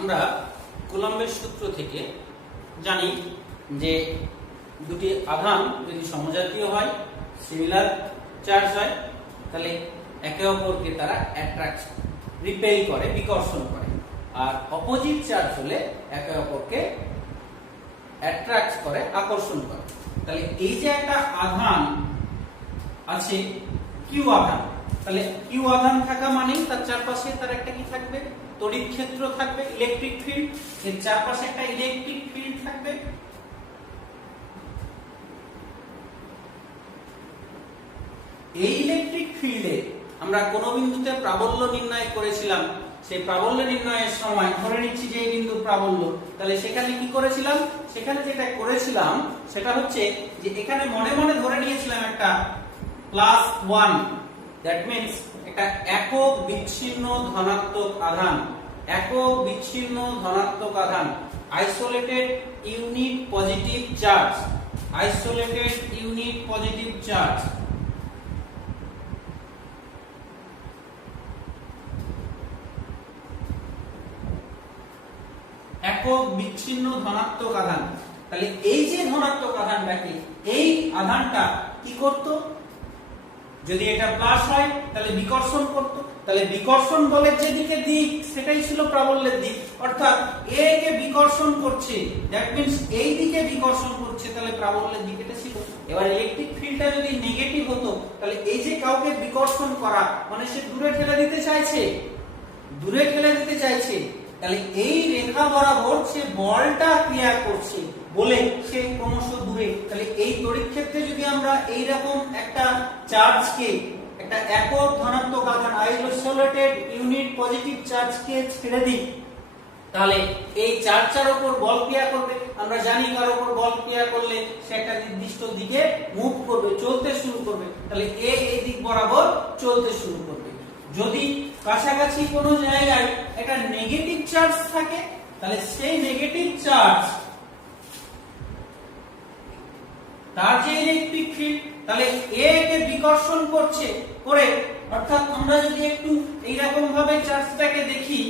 আমরা কুলম্বের সূত্র থেকে জানি যে দুটি আধান যদি সমজাতীয় হয়, সিমিলার চার্জ হয়, তাহলে একে অপরকে তারা অ্যাট্রাক্ট রিপেল করে, বিকর্ষণ করে। আর অপোজিট চার্জ হলে একে অপরকে অ্যাট্রাক্ট করে, আকর্ষণ করে। তাহলে এই যে একটা আধান আছে কিউ আধান, তাহলে কিউ আধান থাকা মানেই তার চারপাশে তার একটা কি থাকবে, তড়িৎ ক্ষেত্র থাকবে, ইলেকট্রিক ফিল্ড। এর চারপাশে একটা ইলেকট্রিক ফিল্ড থাকবে। এই ইলেকট্রিক ফিল্ডে আমরা কোন বিন্দুতে প্রাবল্য নির্ণয় করেছিলাম, সেই প্রাবল্য নির্ণয়ের সময় ধরে নিচ্ছি যে এই বিন্দু প্রাবল্য, তাহলে সেখানে কি করেছিলাম, সেখানে যেটা করেছিলাম সেটা হচ্ছে যে এখানে মনে মনে ধরে নিয়েছিলাম একটা +1, দ্যাট মিন্স একটা একক বিচ্ছিন্ন ধনাত্মক আধান, একক বিচ্ছিন্ন ধনাত্মক আধান, isolated unit positive charge, isolated unit positive charge. একক বিচ্ছিন্ন ধনাত্মক আধান। তাহলে এই যে ধনাত্মক আধানটাকে, এই আধানটা কি করত, যদি এটা প্লাস হয় তাহলে বিকর্ষণ করত। তাহলে বিকর্ষণ বলের যেদিকে দিক সেটাই ছিল প্রাবল্যের দিক, অর্থাৎ এ কে বিকর্ষণ করছে, দ্যাট মিন্স এই দিকে বিকর্ষণ করছে, তাহলে প্রাবল্যের দিক এটা ছিল। এবার ইলেকট্রিক ফিল্ডটা যদি নেগেটিভ হতো, তাহলে এই যে কাউকে বিকর্ষণ করা মানে সে দূরে ঠেলে দিতে চাইছে, দূরে ঠেলে দিতে চাইছে, তাহলে এই রেখা বরাবর সে বলটা ক্রিয়া করছে বলে সে ক্রমশ দূরে। তাহলে এই তড়িৎ ক্ষেত্রে যদি আমরা এই রকম একটা চার্জকে, একটা একক ধনাত্মক আধান আইসোলেটেড ইউনিট পজিটিভ চার্জকে ছেড়ে দিই, তাহলে এই চার্জটার উপর বল ক্রিয়া করবে। আমরা জানি কার উপর বল ক্রিয়া করলে সে একটা নির্দিষ্ট দিকে মুভ করবে, চলতে শুরু করবে। তাহলে এ এই দিক বরাবর চলতে শুরু করবে। যদি কাছাকাছি কোনো জায়গায় একটা নেগেটিভ চার্জ থাকে, তাহলে সেই নেগেটিভ চার্জ তার যে ইলেকট্রিক ফিল্ড, তাহলে এ কে বিকর্ষণ করছে করে, অর্থাৎ আমরা যদি একটু এইরকম ভাবে চার্জটাকে দেখি,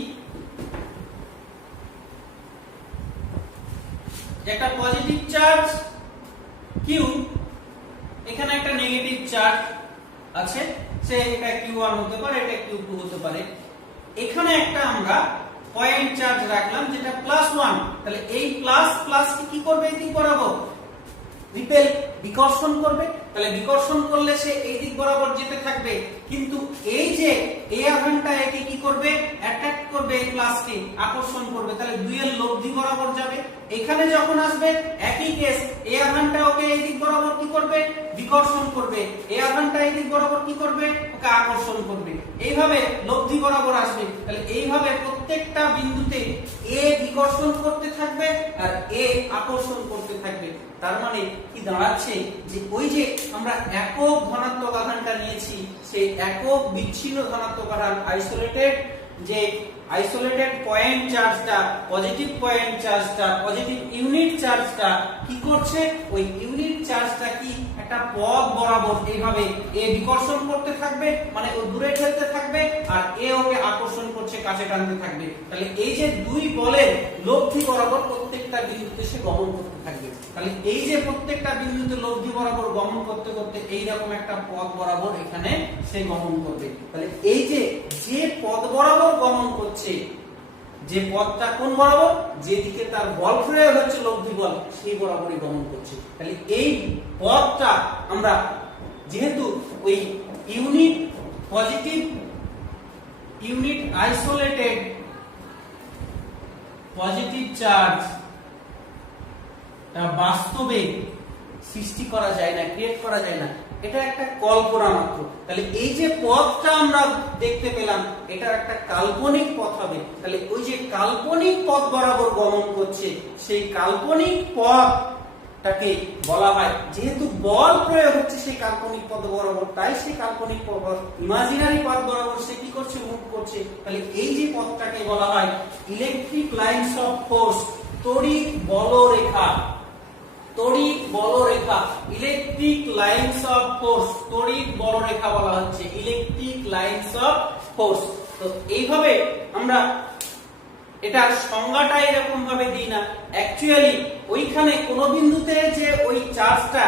একটা পজিটিভ চার্জ কিউ, এখানে একটা নেগেটিভ চার্জ আছে, সে এটা Q1 হতে পারে, এটা Q2 হতে পারে। এখানে একটা আমরা পয়েন্ট চার্জ রাখলাম যেটা +1, তাহলে এই প্লাস প্লাস কি করবে, এই দিক বরাবর রিপেল, বিকর্ষণ করবে। তাহলে বিকর্ষণ করলে সে এই দিক বরাবর যেতে থাকবে, কিন্তু এই যে এই আধানটা একে কি করবে, অ্যাট্রাক্ট করবে, এই প্লাসকে আকর্ষণ করবে। তাহলে দুইয়ের লব্ধি বরাবর যাবে। এখানে যখন আসবে একই কেস, এই আধানটা ওকে এই দিক বরাবর কি করবে, বিকর্ষণ করবে, এই আধানটা এই দিক বরাবর কি করবে, ওকে আকর্ষণ করবে। এইভাবে লব্ধি বরাবর আসবে। তাহলে এইভাবে প্রত্যেকটা বিন্দুতে এ বিকর্ষণ করতে থাকবে আর এ আকর্ষণ করতে থাকবে। তার মানে কি দাঁড়াচ্ছে, যে ওই যে আমরা একক ধনাত্মক আধানটা নিয়েছি, সেই একক বিচ্ছিন্ন ধনাত্মক আধান আইসোলেটেড, যে আইসোলেটেড পয়েন্ট চার্জটা, পজিটিভ পয়েন্ট চার্জটা, পজিটিভ ইউনিট চার্জটা কি করছে, ওই ইউনিট চার্জটা কি একটা পথ বরাবর এইভাবে এ বিকর্ষণ করতে থাকবে, মানে ও দূরে ঠেলতে থাকবে, আর এ ওকে আকর্ষণ করছে, কাছে টানতে থাকবে। তাহলে এই যে দুই বলের লব্ধি বরাবর প্রত্যেকটা বিন্দুতে সে গমন করতে থাকবে। তাহলে এই যে প্রত্যেকটা বিন্দুতে লব্ধি বরাবর গমন করতে করতে এইরকম একটা পথ বরাবর এখানে সে গমন করবে। তাহলে এই যে যে পথ বরাবর গমন করছে, যে পথটা কোন বরাবর, যেদিকে তার বল প্রয়োগ হচ্ছে লব্ধি বল, সেই বরাবরই গমন করছে। তাহলে এই পথটা আমরা যেহেতু ওই unit positive, unit isolated positive charge বাস্তবে সৃষ্টি করা যায় না, ক্রিয়েট করা যায় না, এটা একটা কল্পনা মাত্র। তাহলে এই যে পথটা আমরা দেখতে পেলাম, এটা একটা কাল্পনিক পথ হবে। তাহলে ওই যে কাল্পনিক পথ বরাবর গমন করছে, সেই কাল্পনিক পথটাকে বলা হয়, যেহেতু বল প্রয়োগ হচ্ছে সেই কাল্পনিক পথ বরাবর, তাই সেই কাল্পনিক পথ, ইমাজিনারি পথ বরাবর সে কি করছে, মুভ করছে। তাহলে এই যে পথটাকে বলা হয় ইলেকট্রিক লাইনস অফ ফোর্স, তড়িৎ বলরেখা, তড়িৎ বলরেখা, ইলেকট্রিক লাইনস অফ ফোর্স, তড়িৎ বলরেখা বলা হচ্ছে ইলেকট্রিক লাইনস অফ ফোর্স। তো এইভাবে আমরা এটার সংজ্ঞাটা এরকম ভাবে দিই না, অ্যাকচুয়ালি ওইখানে কোন বিন্দুতে যে ওই চার্জটা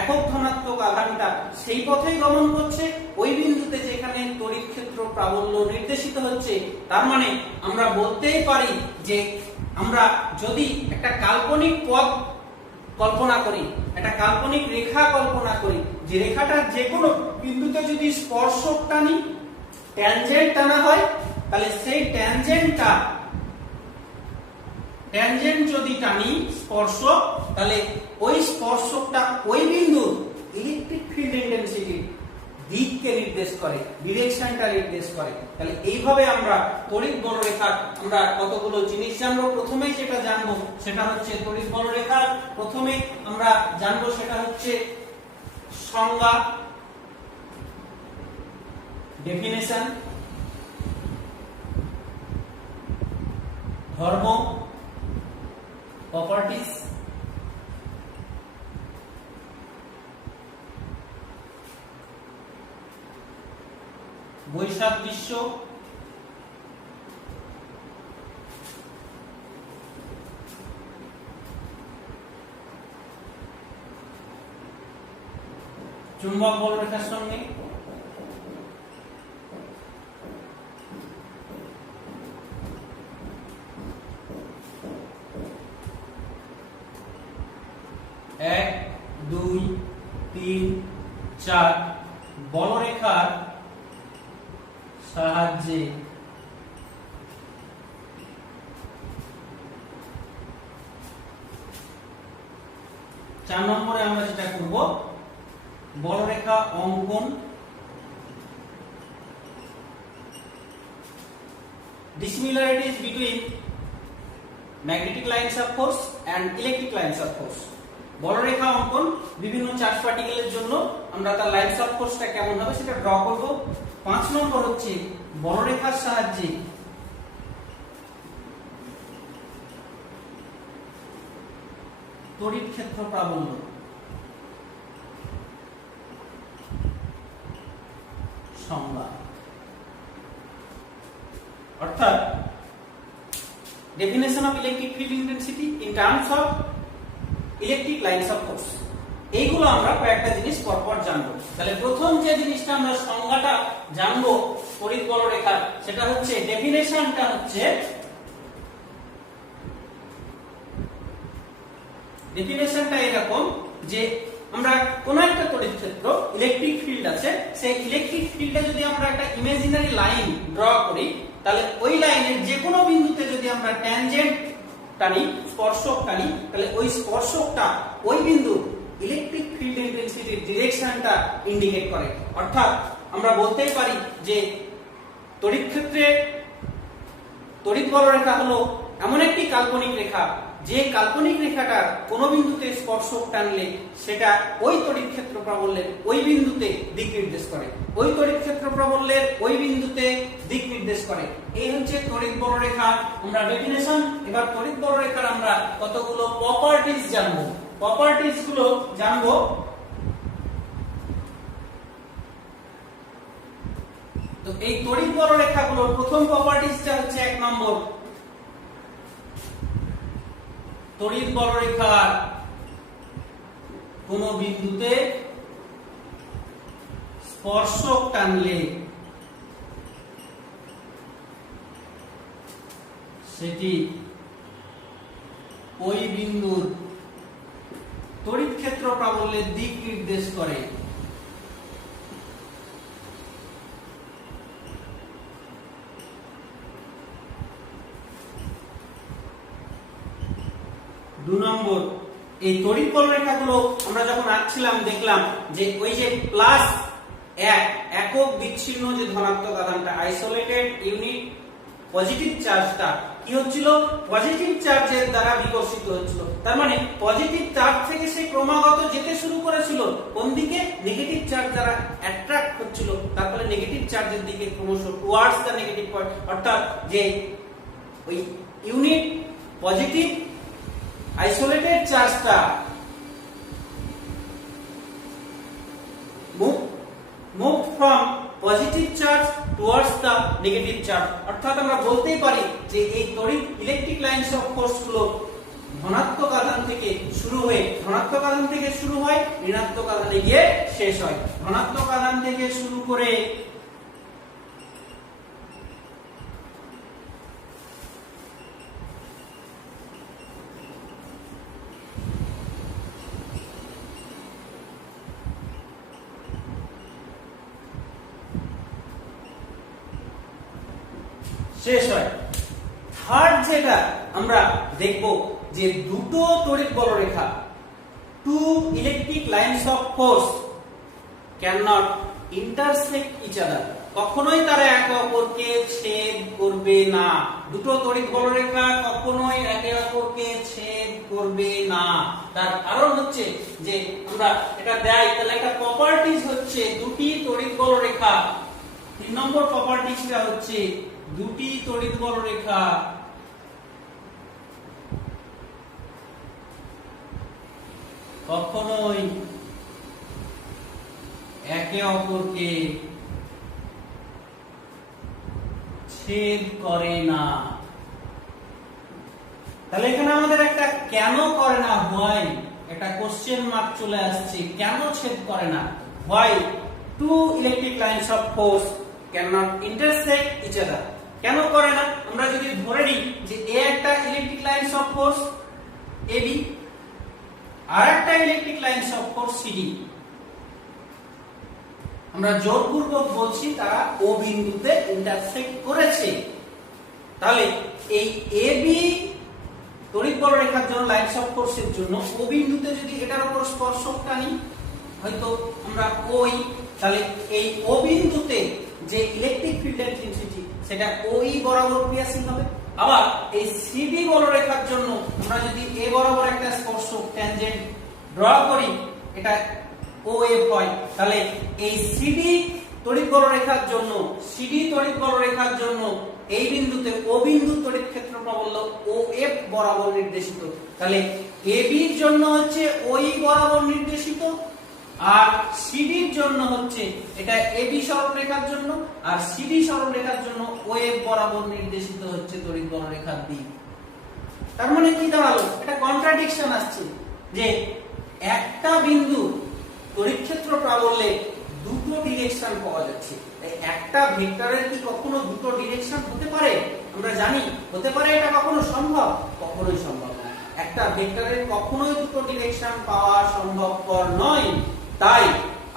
একক ধনাত্মক আধানটা সেই পথেই গমন করছে, ওই বিন্দুতে যেখানে তড়িৎ ক্ষেত্র প্রাবল্য নির্দেশিত হচ্ছে, তার মানে আমরা বলতেই পারি যে আমরা যদি একটা কাল্পনিক পথ কল্পনা করি, একটা কাল্পনিক রেখা কল্পনা করি, যে রেখাটার যে কোনো বিন্দুতে যদি স্পর্শক টানি, ট্যানজেন্ট টানা হয়, তাহলে সেই ট্যানজেন্ট যদি টানি স্পর্শক, তাহলে ওই স্পর্শকটা ওই বিন্দুর ইলেকট্রিক ফিল্ড ইন্টেন্সিটির দিককে নির্দেশ করে, ডিরেকশনটা নির্দেশ করে। তাহলে এইভাবে আমরা তড়িৎ বলরেখার আমরা কতগুলো জিনিস জানবো। প্রথমে যেটা জানবো সেটা হচ্ছে তড়িৎ বলরেখার প্রথমে আমরা জানবো সেটা হচ্ছে সংজ্ঞা, ডেফিনেশন, ধর্ম, প্রপার্টিজ, বৈসাদৃশ্য, চুম্বক বলরেখার সঙ্গে এক, দুই, তিন, চার বলরেখার সাহায্যে চার নম্বরে আমরা যেটা করব বলরেখা অঙ্কন, dissimilarities between magnetic lines of force and electric lines of force। বলরেখা অঙ্কন বিভিন্ন চার্জ পার্টিকেলের জন্য আমরা তার লাইনস অফ ফোর্সটা কেমন হবে সেটা ড্র করব। 5 নম্বর হচ্ছে বলরেখার সাহায্যে তড়িৎ ক্ষেত্র প্রাবল্য সংজ্ঞা, অর্থাৎ definition of electric field intensity in terms of electric lines of force. এইগুলো আমরা কয়েকটা জিনিস পরপর জানবো। তাহলে প্রথম যে জিনিসটা আমরা সংজ্ঞাটা জানবো তড়িৎ বলরেখার, সেটা হচ্ছে ডেফিনেশনটা হচ্ছে, ডেফিনেশনটা এরকম যে আমরা কোন একটা তড়িৎ ক্ষেত্র ইলেকট্রিক ফিল্ড আছে, সেই ইলেকট্রিক ফিল্ডে যদি আমরা একটা ইমাজিনারি লাইন ড্র করি, তাহলে ওই লাইনের যে কোনো বিন্দুতে যদি আমরা ট্যানজেন্ট টানি, স্পর্শক টানি, তাহলে ওই স্পর্শকটা ওই বিন্দু ইলেকট্রিক ফিল্ড ইন্টেন্সিটির ডিরেকশনটা ইন্ডিকেট করে। অর্থাৎ আমরা বলতেই পারি যে তড়িৎ ক্ষেত্রে তড়িৎ বলরেখা হলো এমন একটি কাল্পনিক রেখা, যে কাল্পনিক রেখাটার কোন বিন্দুতে স্পর্শক টানলে সেটা ওই তড়িৎ ক্ষেত্র প্রাবল্যের ওই বিন্দুতে দিক নির্দেশ করে, ওই তড়িৎ ক্ষেত্র প্রাবল্যের ওই বিন্দুতে দিক নির্দেশ করে। এই হচ্ছে তড়িৎ বলরেখা আমরা ডেফিনেশন। এবার তড়িৎ বলরেখার আমরা কতগুলো প্রপার্টিজ জানবো। প্রপার্টিজ গুলো জানবো। তো এই তড়িৎ বলরেখাগুলোর প্রথম প্রপার্টিজটা হচ্ছে 1 নম্বর, তড়িৎ বলরেখার কোন বিন্দুতে স্পর্শক টানলে সেটি ওই বিন্দুর তড়িৎ ক্ষেত্র প্রাবল্যের দিক নির্দেশ করে। দু নম্বর, এই তড়িৎ বলরেখাগুলো আমরা যখন আঁকছিলাম দেখলাম যে ওই যে প্লাস একক বিচ্ছিন্ন যে ধনাত্মক আধানটা, আইসোলেটেড ইউনিট পজিটিভ চার্জটা কি হচ্ছিল, পজিটিভ চার্জের দ্বারা বিকশিত হচ্ছিল। তার মানে পজিটিভ চার্জ থেকে সে ক্রমাগত যেতে শুরু করেছিল কোন দিকে, নেগেটিভ চার্জ দ্বারা অ্যাট্রাক্ট হচ্ছিল, তারপরে নেগেটিভ চার্জের দিকে ক্রমশ টুয়ার্ডস দ্য নেগেটিভ পয়েন্ট। অর্থাৎ যে ওই ইউনিট পজিটিভ আইসোলেটেড চার্জটা move from positive charge towards the negative charge. অর্থাৎ আমরা বলতেই পারি যে এই তড়িৎ ইলেকট্রিক লাইনস অফ ফোর্স গুলো ধনাত্মক আধান থেকে শুরু হয়ে ঋণাত্মক আধানে গিয়ে শেষ হয়। ধনাত্মক আধান থেকে শুরু করে শেষ হয়। থার্ড যেটা আমরা দেখব যে দুটো তড়িৎ বলরেখা, two electric lines of force can not intersect each other, কখনোই তারা একে অপরকে ছেদ করবে না। দুটো তড়িৎ বলরেখা কখনোই একে অপরকে ছেদ করবে না। তার কারণ হচ্ছে যে আমরা এটা দেয়, তাহলে একটা প্রপার্টিজ হচ্ছে দুটি তড়িৎ বলরেখা, 3 নম্বর প্রপার্টিজটা হচ্ছে দুটি তড়িৎ বলরেখা কখনোই একে অপরকে ছেদ করে না। তাহলে এখানে আমাদের একটা কেন করে না, হোয়াই, একটা কোশ্চেন মার্ক চলে আসছে, কেন ছেদ করে না, why two electric lines of force can not intersect each other, কেন করে না? আমরা যদি ধরে নিই যে এ একটা electric lines of force AB, আর একটা electric lines of force CD, আমরা জোরপূর্বক বলছি তারা ও বিন্দুতে ইন্টারসেক্ট করেছে। তাহলে এই এবি তড়িৎ বলরেখার জন্য, লাইনস অফ ফোর্সের জন্য ও বিন্দুতে যদি এটার উপর স্পর্শক টানি, হয়তো আমরা ওই, তাহলে এই ও বিন্দুতে যে ইলেকট্রিক ফিল্ডের ইন্টেন্সিটি সেটা ওই বরাবর ক্রিয়াশীল হবে। আবার এই সিডি বলরেখার জন্য আমরা যদি এ বরাবর একটা স্পর্শক ট্যানজেন্ট ড্র করি, এটা ওএফ হয়, তাহলে এই সিডি তড়িৎ বলরেখার জন্য, এই বিন্দুতে ও বিন্দু তড়িৎ ক্ষেত্র প্রবল ওএফ বরাবর নির্দেশিত। তাহলে এবি এর জন্য হচ্ছে ওই বরাবর নির্দেশিত, আর সিডির জন্য হচ্ছে এটা এবি সরলরেখার জন্য, আর সিডি সরলরেখার জন্য ওএফ বরাবর নির্দেশিত হচ্ছে তড়িৎ বলরেখার দিক। তার মানে কি দাঁড়ালো? এটা কন্ট্রাডিকশন আসছে যে একটা বিন্দু তড়িৎ ক্ষেত্র প্রাবল্যে দুটো ডিরেকশন পাওয়া যাচ্ছে। একটা ভেক্টরের কি কখনো দুটো ডিরেকশন হতে পারে? আমরা জানি হতে পারে, এটা কখনো সম্ভব? কখনোই সম্ভব না। একটা ভেক্টরের কখনোই দুটো ডিরেকশন পাওয়া সম্ভবপর নয়। তাই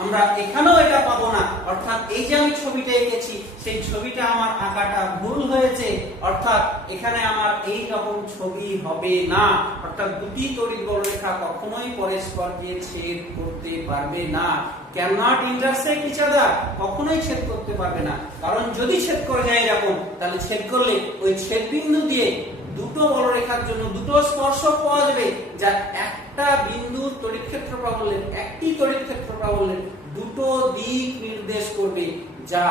আমরা এখানেও এটা পাবো না। অর্থাৎ এই যে আমি ছবিটা এঁকেছি, সেই ছবিটা আমার আঁকাটা ভুল হয়েছে। অর্থাৎ এখানে আমার এই রকম ছবি হবে না। অর্থাৎ দুটি তড়িৎ বলরেখা কখনোই পরস্পরকে ছেদ করতে পারবে না। Can not intersect each other, কখনোই ছেদ করতে পারবে না। কারণ যদি ছেদ করে যায় এরকম, তাহলে ছেদ করলে ওই ছেদ বিন্দু দিয়ে দুটো বলরেখার জন্য দুটো স্পর্শক পাওয়া যাবে, যা একটা বিন্দু তড়িৎ ক্ষেত্র প্রাবল্যের, একটি তড়িৎ ক্ষেত্র প্রাবল্যের দুটো দিক নির্দেশ করবে, যা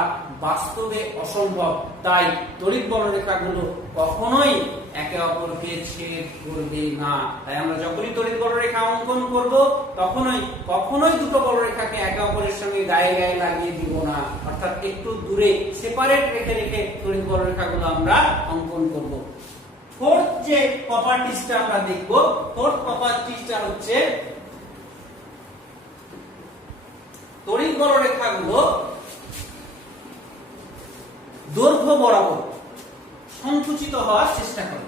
বাস্তবে অসম্ভব। তাই তড়িৎ বলরেখাগুলো কখনোই একে অপরকে ছেদ করবে না। তাই আমরা যখনই তড়িৎ বলরেখা অঙ্কন করব, কখনোই দুটো বলরেখাকে একে অপরের সঙ্গে গায়ে গায়ে লাগিয়ে দিব না। অর্থাৎ একটু দূরে সেপারেট রেখে রেখে তড়িৎ বলরেখাগুলো আমরা অঙ্কন করব। ফোর্থ যে প্রপার্টিজটা আমরা দেখব, ফোর্থ প্রপার্টিজটা হচ্ছে তড়িৎ বলরেখাগুলো দৈর্ঘ্য বরাবর সংকুচিত হওয়ার চেষ্টা করে।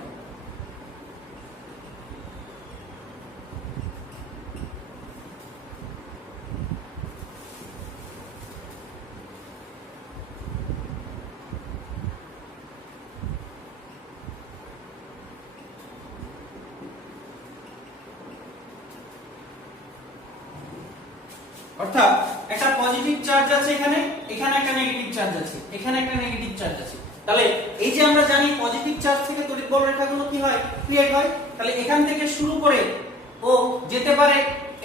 অর্থাৎ একটা পজিটিভ চার্জ আছে এখানে, এখানে একটা নেগেটিভ চার্জ আছে, এখানে একটা নেগেটিভ চার্জ আছে। তাহলে এই যে আমরা জানি পজিটিভ চার্জ থেকে তড়িৎ বলরেখাগুলো কি হয়, ক্রিয়েট হয়। তাহলে এখান থেকে শুরু করে ও যেতে পারে,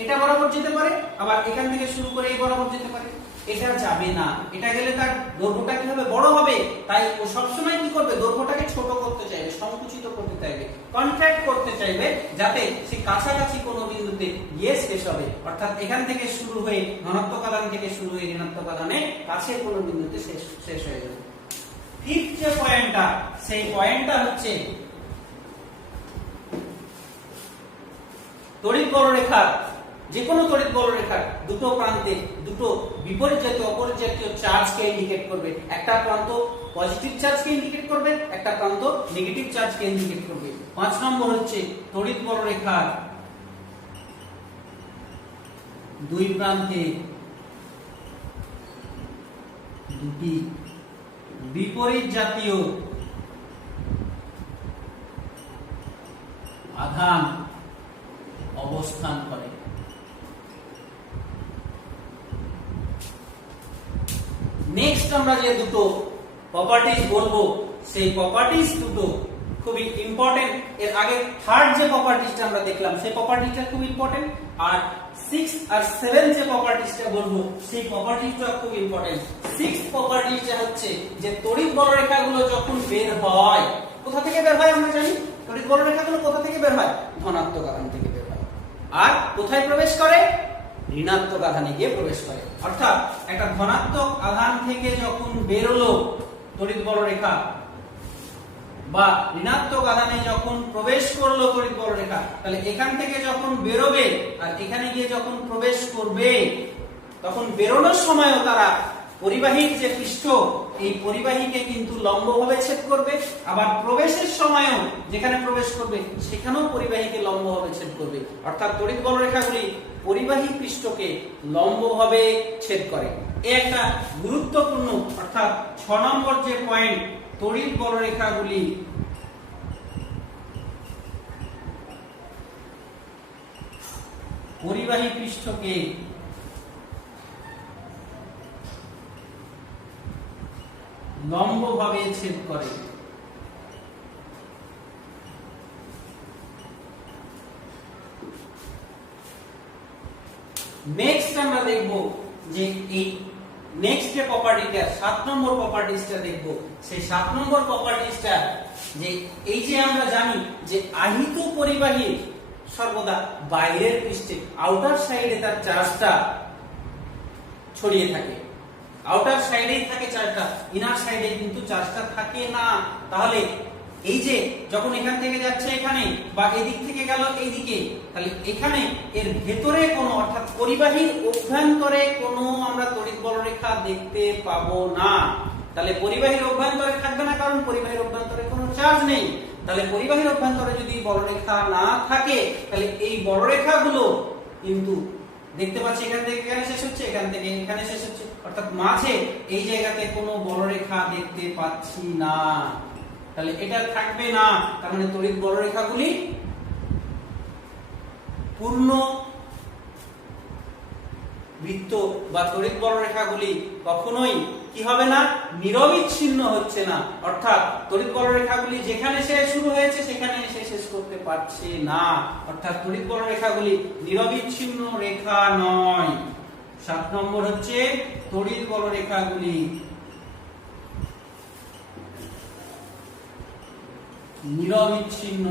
এটা বরাবর যেতে পারে, আবার এখান থেকে শুরু করে এই বরাবর যেতে পারে। এটা যাবে না, এটা গেলে তার দৈর্ঘ্যটা কি হবে, বড় হবে। তাই ও সবসময় কি করবে, দৈর্ঘ্যটাকে ছোট করতে চাইবে, সংকুচিত করতে চাইবে, কন্ট্রাক্ট করতে চাইবে, যাতে সে কাছাকাছি কোনো বিন্দুতে গিয়ে শেষ হবে। অর্থাৎ এখান থেকে শুরু হয়ে ধনাত্মক আধান থেকে শুরু হয়ে ঋণাত্মক আধানে কাছে কোনো বিন্দুতে শেষ হয়ে যাবে। ফিফথ যে পয়েন্টটা, সেই পয়েন্টটা হচ্ছে তড়িৎ বলরেখা, যে কোনো তড়িৎ বলরেখার দুটো প্রান্তে দুটো বিপরীত জাতীয় অপরীত জাতীয় চার্জকে ইন্ডিকেট করবে। একটা প্রান্ত পজিটিভ চার্জকে ইন্ডিকেট করবে, একটা প্রান্ত নেগেটিভ চার্জকে ইন্ডিকেট করবে। 5 নম্বর হচ্ছে তড়িৎ বলরেখার দুই প্রান্তে দুটি বিপরীত জাতীয় আধান অবস্থান করে। নেক্সট আমরা যে দুটো প্রপার্টিজ বলবো, সেই প্রপার্টিজ দুটো খুবই ইম্পর্টেন্ট। এর আগে থার্ড যে প্রপার্টিজটা আমরা দেখলাম, সেই প্রপার্টিজটা খুব ইম্পর্টেন্ট, আর 6 আর 7 যে প্রপার্টিজটা বলবো, সেই প্রপার্টিজটা খুব ইম্পর্টেন্ট। 6th প্রপার্টিজটা হচ্ছে যে তড়িৎ বলরেখাগুলো যখন বের হয়, কোথা থেকে বের হয় আমরা জানি, তড়িৎ বলরেখাগুলো কোথা থেকে বের হয়, ধনাত্মক আধান থেকে বের হয়। আর কোথায় প্রবেশ করে, ঋণাত্মক আধানে গিয়ে প্রবেশ করে। অর্থাৎ একটা ধনাত্মক আধান থেকে যখন বেরোলো তড়িৎ বলরেখা, বা ঋণাত্মক আধানে যখন প্রবেশ করলো তড়িৎ বলরেখা, তাহলে এখান থেকে যখন বেরোবে আর এখানে গিয়ে যখন প্রবেশ করবে, তখন বেরোনোর সময়ও তারা পরিবাহীর যে পৃষ্ঠ, এই পরিবাহীকে কিন্তু লম্বভাবে ছেদ করবে, আবার প্রবেশের সময়ও যেখানে প্রবেশ করবে সেখানেও পরিবাহীকে লম্বভাবে ছেদ করবে। অর্থাৎ তড়িৎ বলরেখাগুলি পরিবাহী পৃষ্ঠকে লম্বভাবে ছেদ করে। এই একটা গুরুত্বপূর্ণ, অর্থাৎ 6 নম্বর যে পয়েন্ট, তড়িৎ বলরেখাগুলি পরিবাহী পৃষ্ঠকে লম্বভাবে ছেদ করে। নেক্সট আমরা দেখব যে এই নেক্সট যে প্রপার্টিটা 7 নম্বর প্রপার্টিজটা দেখব, সেই 7 নম্বর প্রপার্টিজটা যে এই যে আমরা জানি যে আহিত পরিবাহী সর্বদা বাইরের পৃষ্ঠে, আউটার সাইডে তার চার্জটা ছড়িয়ে থাকে, আউটার সাইডেই থাকে চার্জটা, ইনার সাইডে কিন্তু চার্জটা থাকে না। তাহলে এই যে যখন এখান থেকে যাচ্ছে এখানে, বা এদিক থেকে গেল এইদিকে, তাহলে এখানে এর ভেতরে কোনো, অর্থাৎ পরিবাহীর অভ্যন্তরে কোনো আমরা তড়িৎ বলরেখা দেখতে পাবো না। তাহলে পরিবাহীর অভ্যন্তরে থাকবে না, কারণ পরিবাহীর অভ্যন্তরে কোনো চার্জ নেই। তাহলে পরিবাহীর অভ্যন্তরে যদি বলরেখা না থাকে, তাহলে এই বলরেখাগুলো কিন্তু দেখতে পাচ্ছি এখান থেকে এখানে শেষ হচ্ছে, এখান থেকে এখানে শেষ হচ্ছে, অর্থাৎ মাঝে এই জায়গাতে কোনো বলরেখা দেখতে পাচ্ছি না। তাহলে এটা থাকবে না, তার মানে তড়িৎ বলরেখাগুলি পূর্ণ বৃত্ত বা তড়িৎ বলরেখাগুলি কখনোই কি হবে না, নিরবিচ্ছিন্ন হচ্ছে না। অর্থাৎ তড়িৎ বলরেখাগুলি যেখানে সে শুরু হয়েছে সেখানে এসে শেষ করতে পারছে না। অর্থাৎ তড়িৎ বলরেখাগুলি নিরবিচ্ছিন্ন রেখা নয়। 7 নম্বর হচ্ছে তড়িৎ বলরেখাগুলি নিরবিচ্ছিন্ন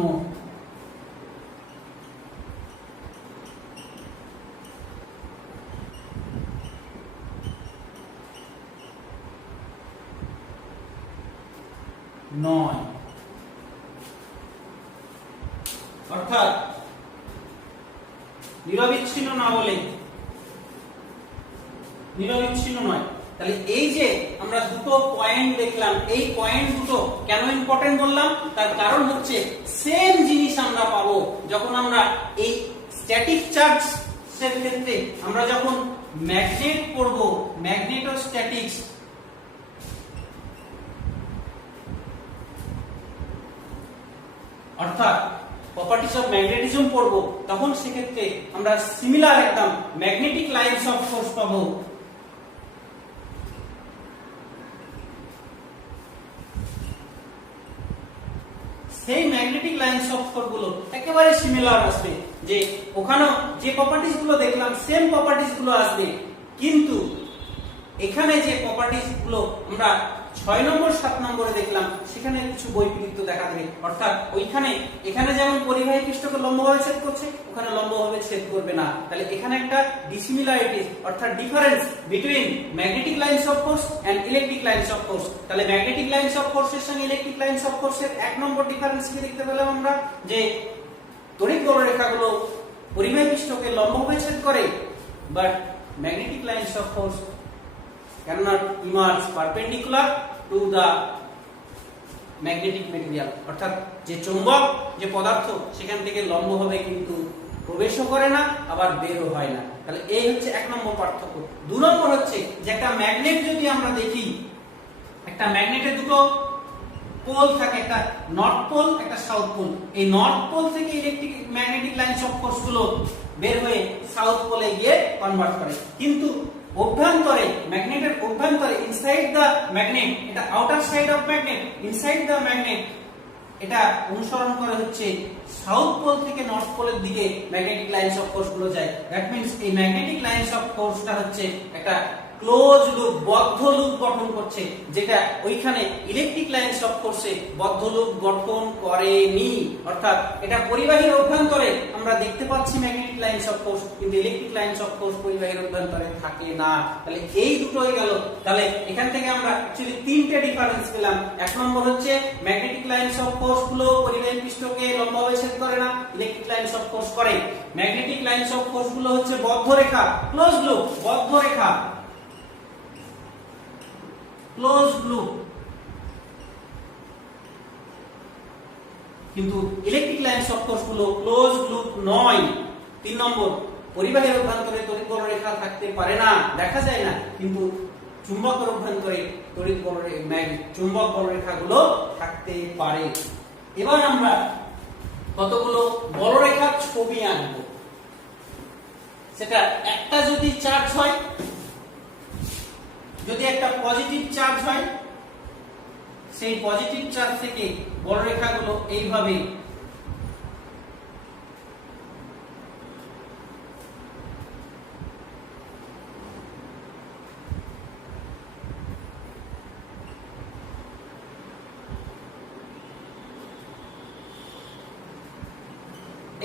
নয়। অর্থাৎ নিরবিচ্ছিন্ন না বলে নিরবিচ্ছিন্ন নয়। তাহলে এই যে আমরা দুটো পয়েন্ট দেখলাম, এই পয়েন্ট দুটো কেন ইম্পর্টেন্ট বললাম, তার কারণ হচ্ছে সেম জিনিস আমরা পাবো যখন আমরা এই স্ট্যাটিক চার্জ এর ক্ষেত্রে আমরা যখন ম্যাগনেট পড়ব, ম্যাগনেটোস্ট্যাটিক্স, অর্থাৎ প্রপার্টিজ অফ ম্যাগনেটিজম পড়ব, তখন সেক্ষেত্রে আমরা সিমিলার একদম ম্যাগনেটিক লাইনস অফ ফোর্স পাবো। সেই ম্যাগনেটিক লাইনস অফ ফোর্স গুলো একেবারে সিমিলার আসবে, যে ওখানে যে প্রপার্টিজ গুলো দেখলাম সেম প্রপার্টিজ গুলো আসবে, কিন্তু এখানে যে প্রপার্টিজ গুলো আমরা 6 নম্বর 7 নম্বরে দেখলাম সেখানে কিছু বৈপরীত্য দেখা দেবে, অর্থাৎ এখানে যেমন পরিবাহী পৃষ্ঠকে লম্বভাবে ছেদ করছে, ওখানে লম্বভাবে ছেদ করবে না। তাহলে এখানে একটা ডিসিমিলারিটি অর্থাৎ difference between magnetic lines of force and electric lines of force. তাহলে ম্যাগনেটিক লাইনস অফ ফোর্সের সঙ্গে ইলেকট্রিক লাইনস অফ ফোর্সের 1 নম্বর ডিফারেন্স কি দেখতে পেলাম আমরা, যে তড়িৎ বলরেখাগুলো পরিবাহী পৃষ্ঠকে লম্বভাবে ছেদ করে, but magnetic lines of force cannot emerge perpendicular to the magnetic material, অর্থাৎ যে চৌম্বক যে পদার্থ সেখান থেকে লম্বভাবে কিন্তু প্রবেশও করে না আবার বেরও হয় না। তাহলে এই হচ্ছে 1 নম্বর পার্থক্য। 2 নম্বর হচ্ছে যে একটা ম্যাগনেট যদি আমরা দেখি, একটা ম্যাগনেটের দুটো পোল থাকে, একটা নর্থ পোল একটা সাউথ পোল। এই নর্থ পোল থেকে electric magnetic lines of force গুলো বের হয়ে সাউথ পোলে গিয়ে কনভার্ট করে, কিন্তু অভ্যন্তরে ম্যাগনেটের অভ্যন্তরে ইনসাইড দা ম্যাগনেট, এটা outer side of magnet, inside the magnet এটা অনুসরণ করে হচ্ছে সাউথ পোল থেকে নর্থ পোলের দিকে ম্যাগনেটিক লাইনস অফ ফোর্স গুলো যায়। দ্যাট মিন্স এই ম্যাগনেটিক লাইনস অফ ফোর্সটা হচ্ছে একটা ক্লোজ লুপ, বদ্ধ লুপ গঠন করছে, যেটা ওইখানে ইলেকট্রিক লাইনস অফ ফোর্সে বদ্ধ লুপ গঠন করেনি। অর্থাৎ এটা পরিবাহীর অভ্যন্তরে আমরা দেখতে পাচ্ছি ম্যাগনেটিক লাইনস অফ ফোর্স, কিন্তু ইলেকট্রিক লাইনস অফ ফোর্স পরিবাহীর অভ্যন্তরে থাকে না। তাহলে এই দুটো হয়ে গেল। তাহলে এখান থেকে আমরা অ্যাকচুয়ালি 3টে ডিফারেন্স পেলাম। 1 নম্বর হচ্ছে ম্যাগনেটিক লাইনস অফ ফোর্স গুলো পরিবাহী পৃষ্ঠকে লম্বভাবে ছেদ করে না, ইলেকট্রিক লাইনস অফ ফোর্স করে। ম্যাগনেটিক লাইনস অফ ফোর্স গুলো হচ্ছে বদ্ধ রেখা, ক্লোজ লুপ, বদ্ধ রেখা, ক্লোজ লুপ, কিন্তু ইলেকট্রিক লাইনস অফ ফোর্স গুলো ক্লোজ লুপ নয়। 3 নম্বর পরিবাহীর অভ্যন্তরে তড়িৎ বলরেখা থাকতে পারে না, দেখা যায় না, কিন্তু চুম্বকের অভ্যন্তরে তড়িৎ চুম্বক বলরেখাগুলো থাকতে পারে। এবার আমরা কতগুলো বলরেখার ছবি আঁকবো। সেটা একটা যদি চার্জ হয়, যদি একটা পজিটিভ চার্জ হয়, সেই পজিটিভ চার্জ থেকে বলরেখাগুলো এইভাবে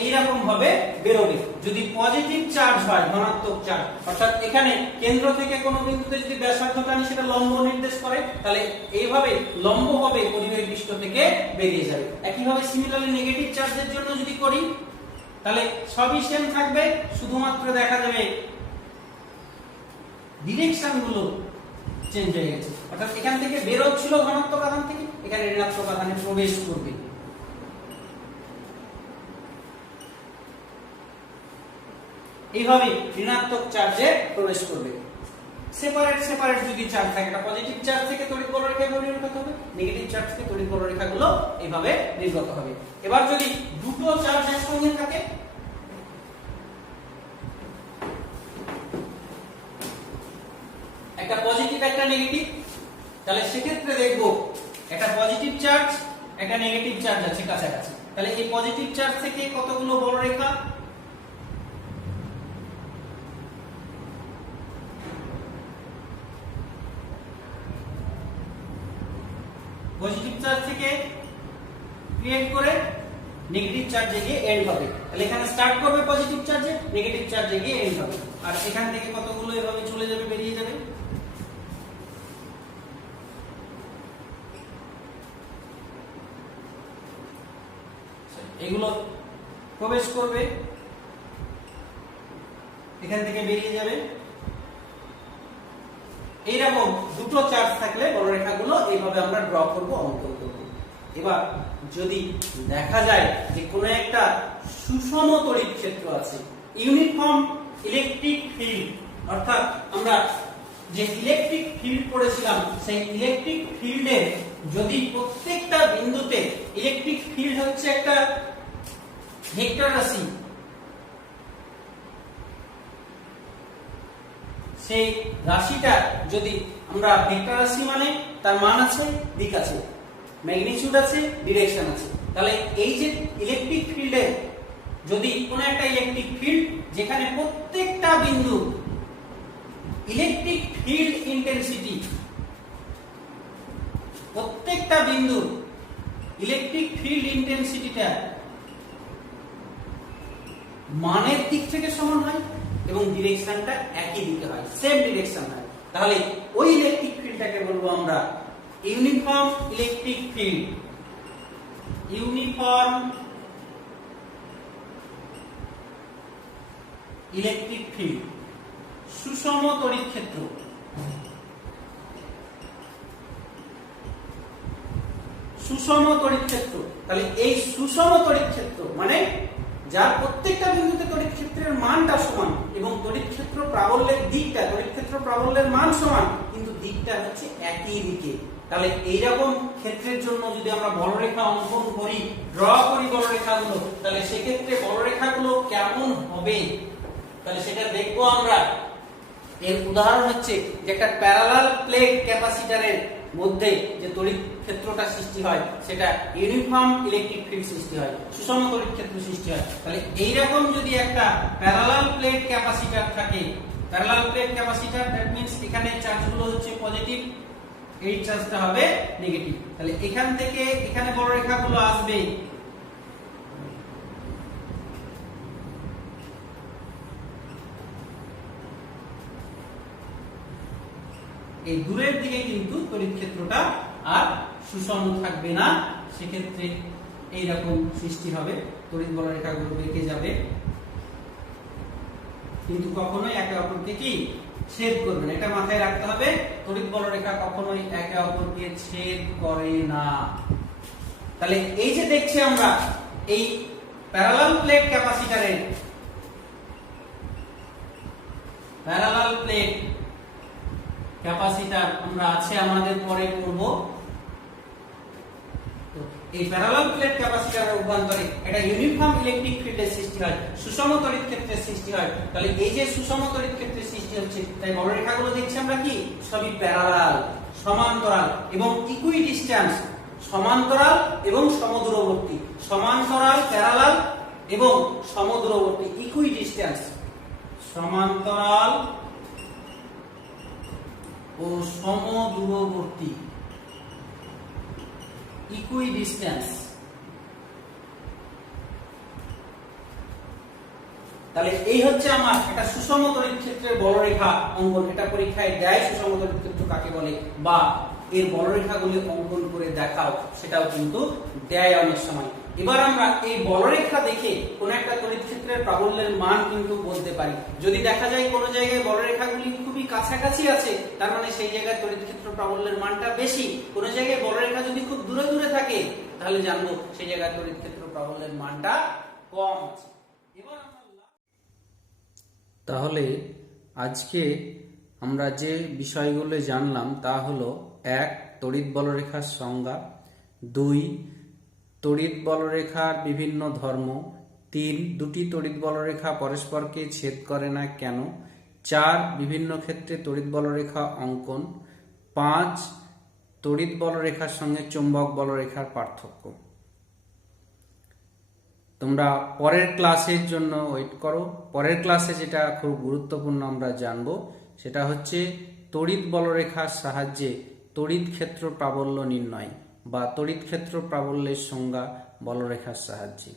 এইরকম ভাবে বেরোবে। যদি পজিটিভ চার্জ হয়, ধনাত্মক চার্জ, অর্থাৎ এখানে কেন্দ্র থেকে কোনো বিন্দুতে যদি ব্যাসার্ধ টানি সেটা লম্ব নির্দেশ করে, তাহলে এইভাবে লম্বভাবে পরিবাহী পৃষ্ঠ থেকে বেরিয়ে যাবে। একইভাবে সিমিলারলি নেগেটিভ চার্জের জন্য যদি করি, তাহলে সবই সেম থাকবে, শুধুমাত্র দেখা যাবে ডিরেকশন গুলো চেঞ্জ হয়ে গেছে। অর্থাৎ এখান থেকে বের হচ্ছিল ধনাত্মক আধান থেকে, এখানে ঋণাত্মক আধানে প্রবেশ করবে। এইভাবে ঋণাত্মক চার্জে প্রবেশ করবে। সেপারেট সেপারেট যদি চার্জ থাকে, একটা পজিটিভ চার্জ থেকে তড়িৎ বলরেখা নির্গত হবে, নেগেটিভ চার্জ থেকে তড়িৎ বলরেখাগুলো এইভাবে নির্গত হবে। এবার যদি দুটো চার্জ একসঙ্গে থাকে, একটা পজিটিভ একটা নেগেটিভ, তাহলে সেক্ষেত্রে দেখবো একটা পজিটিভ চার্জ একটা নেগেটিভ চার্জ আছে কাছাকাছি। তাহলে এই পজিটিভ চার্জ থেকে কতগুলো বলরেখা, পজিটিভ চার্জ থেকে ক্রিয়েট করে নেগেটিভ চার্জে গিয়ে এন্ড হবে। তাহলে এখানে স্টার্ট করবে পজিটিভ চার্জে, নেগেটিভ চার্জে গিয়ে এন্ড হবে। আর এখান থেকে কতগুলো এভাবে চলে যাবে, বেরিয়ে যাবে। এগুলো প্রবেশ করবে, এখান থেকে বেরিয়ে যাবে। এইরকম দুটো চার্জ থাকলে বলরেখাগুলো এইভাবে আমরা ড্র করব, অঙ্কন করব। এবার যদি দেখা যায় যে কোনো একটা সুষম তড়িৎ ক্ষেত্র আছে, ইউনিফর্ম ইলেকট্রিক ফিল্ড, অর্থাৎ আমরা যে ইলেকট্রিক ফিল্ড পড়েছিলাম, সেই ইলেকট্রিক ফিল্ডে যদি প্রত্যেকটা বিন্দুতে ইলেকট্রিক ফিল্ড হচ্ছে একটা ভেক্টর রাশি, সেই রাশিটা যদি আমরা ভেক্টর রাশি মানে তার মান আছে, দিক আছে, ম্যাগনিটিউড আছে, ডিরেকশন আছে। তাহলে এই যে ইলেকট্রিক ফিল্ডে যদি কোনো একটা ইলেকট্রিক ফিল্ড যেখানে প্রত্যেকটা বিন্দু ইলেকট্রিক ফিল্ড ইন্টেন্সিটি প্রত্যেকটা বিন্দুর ইলেকট্রিক ফিল্ড ইন্টেন্সিটিটা মানের দিক থেকে সমান হয় এবং ডিরেকশনটা একই দিকে হয়, সেম ডিরেকশন হয়, তাহলে ওই ইলেকট্রিক ফিল্ডটাকে বলবো আমরা uniform electric field. Uniform electric field, সুষম তড়িৎ ক্ষেত্র। সুষম তড়িৎ ক্ষেত্র, তাহলে এই সুষম তড়িৎ ক্ষেত্র মানে যার প্রত্যেকটা বিন্দুতে তড়িৎ ক্ষেত্রের মানটা সমান এবং তড়িৎ ক্ষেত্র প্রাবল্যের দিকটা, তড়িৎ ক্ষেত্র প্রাবল্যের মান সমান কিন্তু দিকটা হচ্ছে একই দিকে। তাহলে এইরকম ক্ষেত্রের জন্য যদি আমরা বলরেখা অঙ্কন করি, ড্র করি বলরেখাগুলো, তাহলে সেক্ষেত্রে বলরেখাগুলো কেমন হবে তাহলে সেটা দেখবো আমরা। এর উদাহরণ হচ্ছে যে একটা প্যারালাল প্লেট ক্যাপাসিটরের মধ্যে যে তড়িৎ ক্ষেত্রটা সৃষ্টি হয় সেটা ইউনিফর্ম ইলেকট্রিক ফিল্ড সৃষ্টি হয়, সুষম তড়িৎ ক্ষেত্র সৃষ্টি হয়। তাহলে এইরকম যদি একটা প্যারালাল প্লেট ক্যাপাসিটর থাকে, parallel plate capacitor that means এখানে চার্জগুলো হচ্ছে পজিটিভ, এই চার্জটা হবে নেগেটিভ। তাহলে এখান থেকে এখানে বলরেখাগুলো আসবে, এই দূরের দিকে কিন্তু তড়িৎ ক্ষেত্রটা আর সুষম থাকবে না, সেক্ষেত্রে এইরকম সৃষ্টি হবে, তড়িৎ বলরেখাগুলো বেঁকে যাবে কিন্তু কখনোই একে অপরকে কি ছেদ করবে না, এটা মাথায় রাখতে হবে। তড়িৎ বলরেখা কখনোই একে অপরকে ছেদ করে না। তাহলে এই যে দেখছি আমরা এই প্যারালাল প্লেট ক্যাপাসিটরের, প্যারালাল প্লেট ক্যাপাসিটর আমরা আছে আমাদের পরে করব। তো এই প্যারালাল প্লেট ক্যাপাসিটরের অভ্যন্তরে একটা ইউনিফর্ম ইলেকট্রিক ফিল্ডের সৃষ্টি হয়, সুষম তড়িৎ ক্ষেত্রের সৃষ্টি হয়। তাহলে এই যে সুষম তড়িৎ ক্ষেত্রের সৃষ্টি হচ্ছে, তাই বলরেখাগুলো দেখছি আমরা কি সবই প্যারালাল, সমান্তরাল এবং ইকুই ডিসটেন্স, সমান্তরাল এবং সমদূরবর্তী, সমান্তরাল প্যারালাল এবং সমদূরবর্তী, ইকুই ডিসটেন্স, সমান্তরাল ও সমদূরবর্তী, ইকুই ডিসটেন্স। তাহলে এই হচ্ছে আমার একটা সুষম তড়িৎ ক্ষেত্রের বলরেখা অঙ্কন। এটা পরীক্ষায় দেয়, সুষম তড়িৎ ক্ষেত্র কাকে বলে বা এর বলরেখাগুলি অঙ্কন করে দেখাও, সেটাও কিন্তু দেয় অনেক সময়। এবার আমরা এই বলরেখা দেখে কোন একটা তড়িৎ ক্ষেত্রের প্রাবল্যের মান কিন্তু বলতে পারি। যদি দেখা যায় কোন জায়গায় বলরেখাগুলি খুবই কাছাকাছি আছে, তার মানে সেই জায়গায় তড়িৎ ক্ষেত্র প্রাবল্যের মানটা বেশি। কোন জায়গায় বলরেখা যদি খুব দূরে দূরে থাকে তাহলে জানবো সেই জায়গায় তড়িৎ ক্ষেত্র প্রাবল্যের মানটা কম আছে। এবার তাহলে আজকে আমরা যে বিষয়গুলো জানলাম তা হলো 1. তড়িৎ বলরেখার সংজ্ঞা, 2. তড়িৎ বলরেখার বিভিন্ন ধর্ম, 3. দুটি তড়িৎ বলরেখা পরস্পরকে ছেদ করে না কেন, 4. বিভিন্ন ক্ষেত্রে তড়িৎ বলরেখা অঙ্কন, 5. তড়িৎ বলরেখার সঙ্গে চৌম্বক বলরেখার পার্থক্য। তোমরা পরের ক্লাসের জন্য ওয়েট করো। পরের ক্লাসে যেটা খুব গুরুত্বপূর্ণ আমরা জানবো সেটা হচ্ছে তড়িৎ বলরেখার সাহায্যে তড়িৎ ক্ষেত্র প্রাবল্য নির্ণয় বা তড়িৎ ক্ষেত্র প্রাবল্যের সংজ্ঞা বলরেখার সাহায্যে।